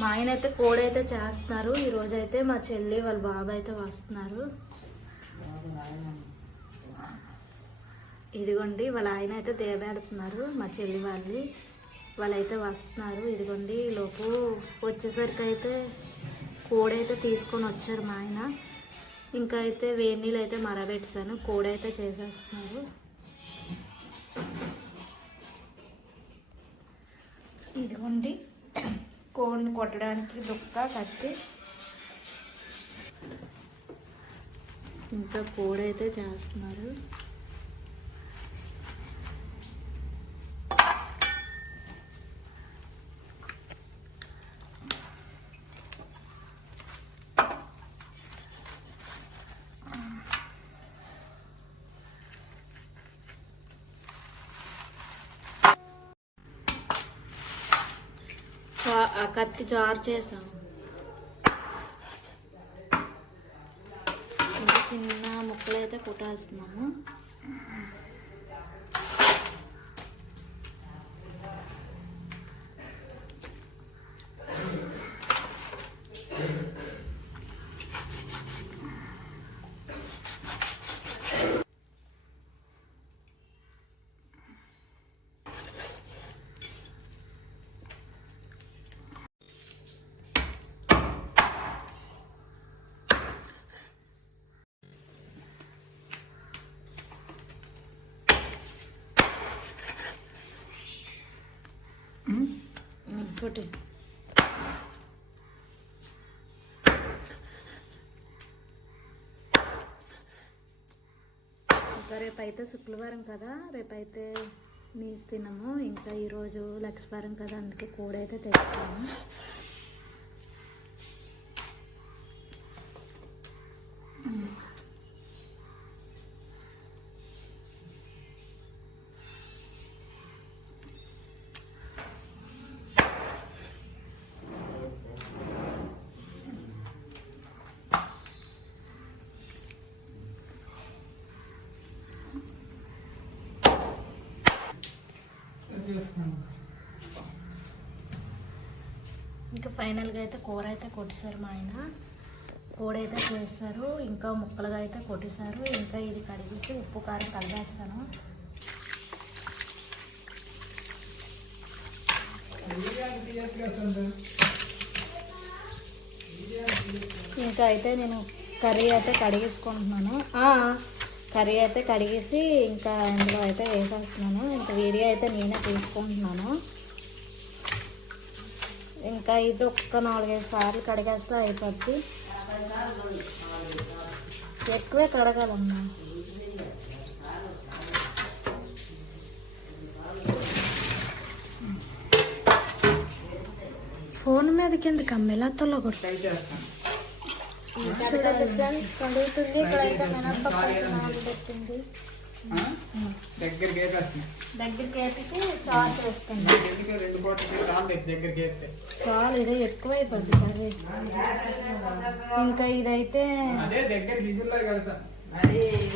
మా ఆయన అయితే కోడైతే చేస్తున్నారు. ఈరోజు అయితే మా చెల్లి వాళ్ళ బాబు అయితే వస్తున్నారు. ఇదిగోండి వాళ్ళ ఆయన అయితే దేవేడుతున్నారు మా చెల్లి వాళ్ళు వాళ్ళైతే వస్తున్నారు. ఇదిగోండి లోపు వచ్చేసరికి అయితే కోడైతే తీసుకొని వచ్చారు మా ఆయన. ఇంకా అయితే వేడి నీళ్ళు అయితే మరబెట్టాను కోడైతే చేసేస్తున్నారు. ఇదిగోండి కోడిని కొట్టడానికి దుక్క కత్తి. ఇంకా కోడైతే చేస్తున్నారు. కత్తి జారు చేసాం చిన్న ముక్కలు అయితే కుట్టేస్తున్నాము. కొట్టి ఇంకా రేపైతే శుక్రవారం కదా రేపైతే మీస్ తినము ఇంకా ఈరోజు లక్ష్మీవారం కదా అందుకే కూడైతే తెచ్చాము ఇంకా ఫైనల్గా అయితే కూర అయితే కొట్టేశారు మా ఆయన. కూర అయితే చేస్తారు ఇంకా ముక్కలుగా అయితే కొట్టేశారు ఇంకా ఇది కడిగేసి ఉప్పు కారం కలిపేస్తాను. ఇంకా అయితే నేను కర్రీ అయితే కడిగేసుకుంటున్నాను. కర్రీ అయితే కడిగేసి ఇంకా ఇందులో అయితే వేసేస్తున్నాను. ఇంకా వీడియో అయితే నేనే తీసుకుంటున్నాను. ఇంకా ఇది ఒక్క నాలుగైదు సార్లు కడిగేస్తే అయిపోద్ది. ఎక్కువే కడగాలమ్మా. ఫోన్ మీదకి ఎందుకు అమ్మెలాతలో కొట్టాయి చూడండి ఫ్రెండ్స్ కడుగుతుంది. ఇక్కడైతే మినప్పప్పు నానబెట్టింది. దగ్గరికి వేసేస్తుంది దగ్గరికి వేసేసి చారు వేస్తుంది ఎందుకు రెండు దగ్గరికి వేస్తే చాలు ఇదే ఎక్కువైపోద్ది కర్రీ. ఇంకా ఇదైతే అదే దగ్గర గిజుల్లో కడతా.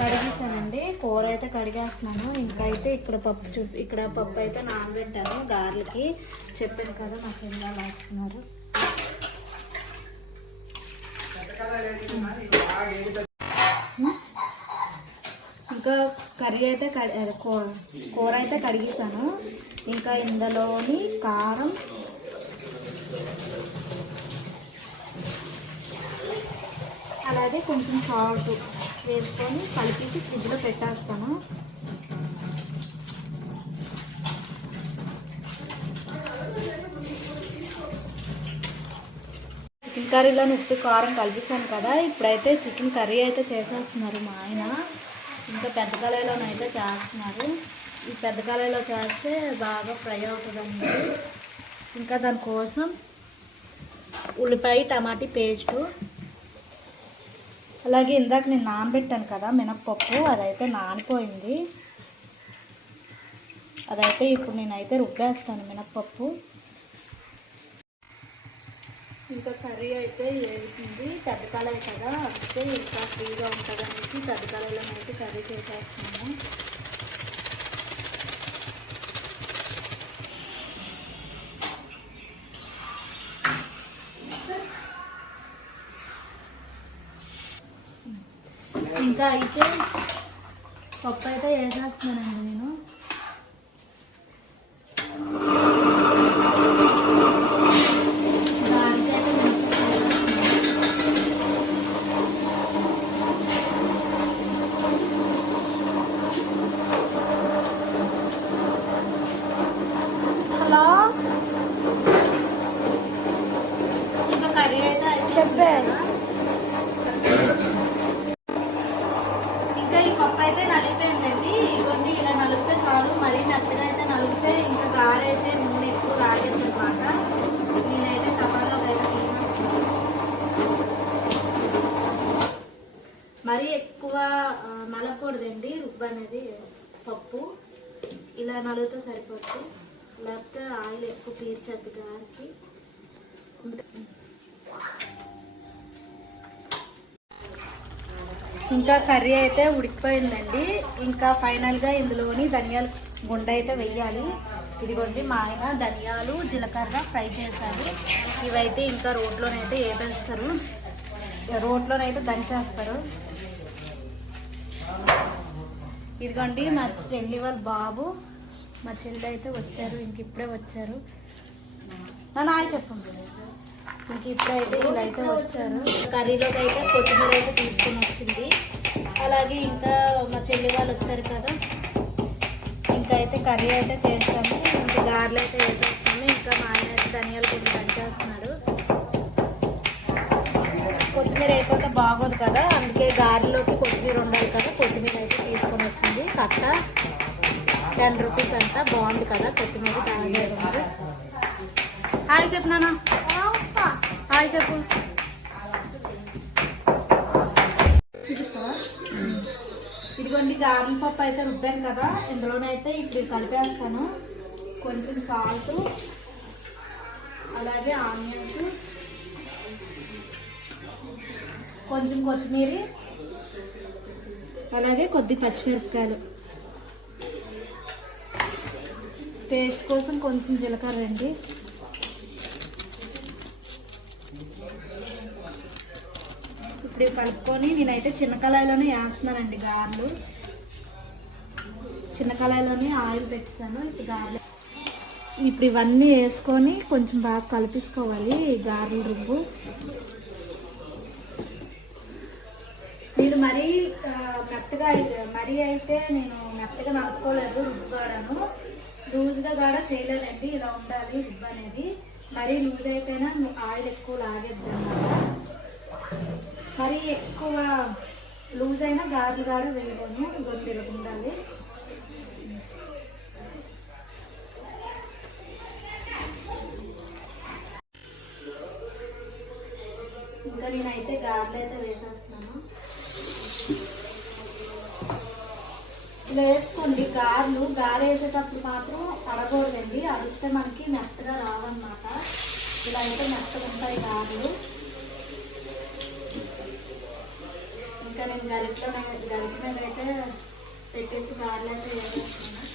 కడిగేసానండి. కూర అయితే కడిగేస్తున్నాను. ఇంకా అయితే ఇక్కడ పప్పు చూ ఇక్కడ పప్పు అయితే నానబెట్టాను గార్లకి. చెప్పాను కదా మా చెల్లెలు వేస్తున్నారు ఇంకా కర్రీ అయితే కడి కూర కూర అయితే కడిగేసాను ఇంకా ఇందులోని కారం. అలాగే కొంచెం సాల్ట్ వేసుకొని కలిపేసి ఫ్రిడ్జ్లో పెట్టేస్తాను. చికెన్ కర్రీలో ఉప్పు కారం కలిపిస్తాను కదా ఇప్పుడైతే చికెన్ కర్రీ అయితే చేసేస్తున్నారు మా ఆయన. ఇంకా పెద్ద కళాయిలోనైతే చేస్తున్నారు. ఈ పెద్ద కళాయిలో చేస్తే బాగా ఫ్రై అవుతుందండి. ఇంకా దానికోసం ఉల్లిపాయ టమాటీ పేస్టు. అలాగే ఇందాక నేను నానబెట్టాను కదా మినప్పప్పు అదైతే నానిపోయింది. అదైతే ఇప్పుడు నేనైతే రుబ్బేస్తాను మినప్పప్పు. ఇంకా కర్రీ అయితే వేసింది. కళాయి కదా అయితే ఇంకా ఫ్రీగా ఉంటుంది అనేసి అయితే కర్రీ చేసేస్తున్నాము. ఇంకా అయితే పప్పు అయితే వేసేస్తున్నానండి నేను. కారైతే నూనె ఎక్కువ రాగేది నేనైతే తవాలో అయితే తీసేస్తాను మరీ ఎక్కువ మలకూడదండి రుబ్బు అనేది పప్పు. ఇలా నలుగుతో సరిపోతుంది లేకపోతే ఆయిల్ ఎక్కువ పీల్చద్దు గారికి. ఇంకా కర్రీ అయితే ఉడికిపోయిందండి. ఇంకా ఫైనల్గా ఇందులోని ధనియాల గుండ అయితే వెయ్యాలి. ఇదిగోండి మా ఆయన ధనియాలు జీలకర్ర ఫ్రై చేశారు. ఇవైతే ఇంకా రోడ్లోనైతే వేపేస్తారు రోడ్లోనైతే దంచేస్తారు. ఇదిగోండి మా చెల్లి వాళ్ళ బాబు మా చెల్లి అయితే వచ్చారు ఇంక ఇప్పుడే వచ్చారు. నా నాయ చెప్పండి ఇంక ఇప్పుడైతే వీళ్ళైతే వచ్చారు. కర్రీలోకి అయితే కొత్తిమీర అయితే తీసుకొని వచ్చింది. అలాగే ఇంకా మా చెల్లి వాళ్ళు వచ్చారు కదా. అయితే కర్రీ అయితే చేస్తాము ఇంకా గారెలు అయితే వేసేస్తాము ఇంకా మా ఆయన అయితే ధనియాలు కొంచెం దంచేస్తున్నాడు కొత్తిమీర అయిపోతే బాగోదు కదా అందుకే గారెలోకి కొత్తిమీర ఉండాలి కదా కొత్తిమీర అయితే తీసుకొని వచ్చింది. కట్ట టెన్ రూపీస్ అంట బాగుంది కదా కొత్తిమీర తాగలేదు హాయ్ చెప్పు నాన్న. హాయ్ చెప్పు. ఇదిగోండి గార్లిక్ పప్పు అయితే రుబ్బాను కదా ఇందులోనైతే ఇప్పుడు కలిపేస్తాను. కొంచెం సాల్ట్ అలాగే ఆనియన్స్ కొంచెం కొత్తిమీర అలాగే కొద్ది పచ్చిమిరపకాయలు. టేస్ట్ కోసం కొంచెం జీలకర్ర అండి. ఇప్పుడు కలుపుకొని నేనైతే చిన్న కళాయిలోనే వేస్తున్నానండి గారెలు. చిన్న కళాయిలోనే ఆయిల్ పెట్టాను ఇప్పుడు ఇప్పుడు ఇవన్నీ వేసుకొని కొంచెం బాగా కలిపేసుకోవాలి ఈ రుబ్బు. నేను మరీ మెత్తగా అయితే మరీ అయితే నేను మెత్తగా నలుపుకోలేదు రుబ్బు గాడను లూజ్గా కూడా చేయలేదండి ఇలా ఉండాలి రుబ్బు అనేది మరీ లూజ్ అయిపోయినా ఆయిల్ ఎక్కువ లాగేద్ది మరీ ఎక్కువ లూజ్ అయినా గారెలు కూడా వేయలేము గొంతులకు ఉండాలి నేనైతే గారెలు అయితే వేసేస్తున్నాను. ఇలా వేసుకోండి. గారెలు గారె వేసేటప్పుడు మాత్రం పడకూడదండి. అరిస్తే మనకి మెత్తగా రావన్నమాట ఇలా అయితే మెత్తగా ఉంటాయి గారెలు. ఇంకా నేను గరిటలో గరిట మీద అయితే పెట్టేసి గారెలు అయితే వేసేస్తున్నాను.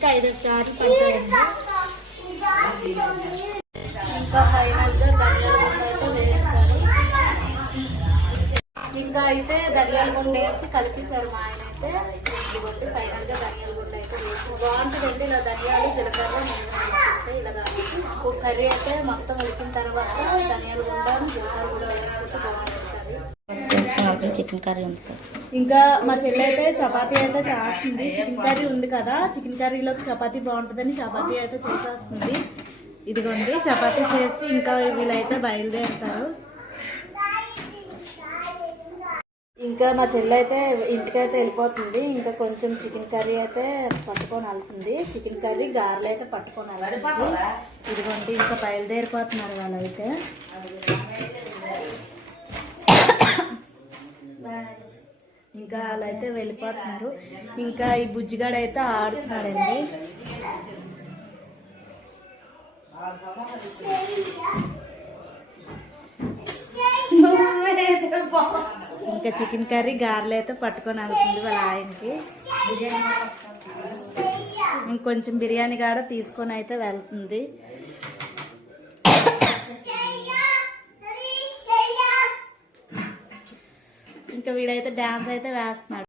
ట్రిప్కి ఐదు గారెలు పడతాయండి. ఇంకా ఫైనల్గా ధనియాల గుండ అయితే వేస్తారు ఇంకా అయితే ధనియాల గుండ వేసి కలిపిస్తారు మా ఆయన అయితే. ఇదిగోండి ఫైనల్గా ధనియాల గుండ అయితే వేసి బాగుంటుందండి ఇలా ధనియాలు జీలకర్ర ఇలా కర్రీ అయితే మొత్తం ఉడికిన తర్వాత ధనియాల గుండ జీలకర్ర కూడా వేసుకుంటే బాగుంటుంది. చేసుకోవాల్సిన చికెన్ కర్రీ ఉంది ఇంకా మా చెల్లి అయితే చపాతీ అయితే చేస్తుంది. చికెన్ కర్రీ ఉంది కదా చికెన్ కర్రీలోకి చపాతీ బాగుంటుందని చపాతీ అయితే చేసేస్తుంది. ఇదిగోండి చపాతీ చేసి ఇంకా వీళ్ళైతే బయలుదేరుతారు. ఇంకా మా చెల్లి అయితే ఇంటికైతే వెళ్ళిపోతుంది. ఇంకా కొంచెం చికెన్ కర్రీ అయితే పట్టుకొని వెళ్తుంది. చికెన్ కర్రీ గారెలు అయితే పట్టుకొని వెళ్తుంది. ఇదిగోండి ఇంకా బయలుదేరిపోతున్నారు వాళ్ళైతే. ఇంకా వాళ్ళు అయితే వెళ్ళిపోతున్నారు. ఇంకా ఈ బుజ్జిగాడు అయితే ఆడుతున్నాడండి. ఇంకా చికెన్ కర్రీ గారెలు అయితే పట్టుకొని అవుతుంది వాళ్ళ ఆయనకి. ఇంకొంచెం బిర్యానీ కాడ తీసుకొని అయితే వెళ్తుంది. ఇంకా వీడైతే డ్యాన్స్ అయితే వేస్తున్నాడు.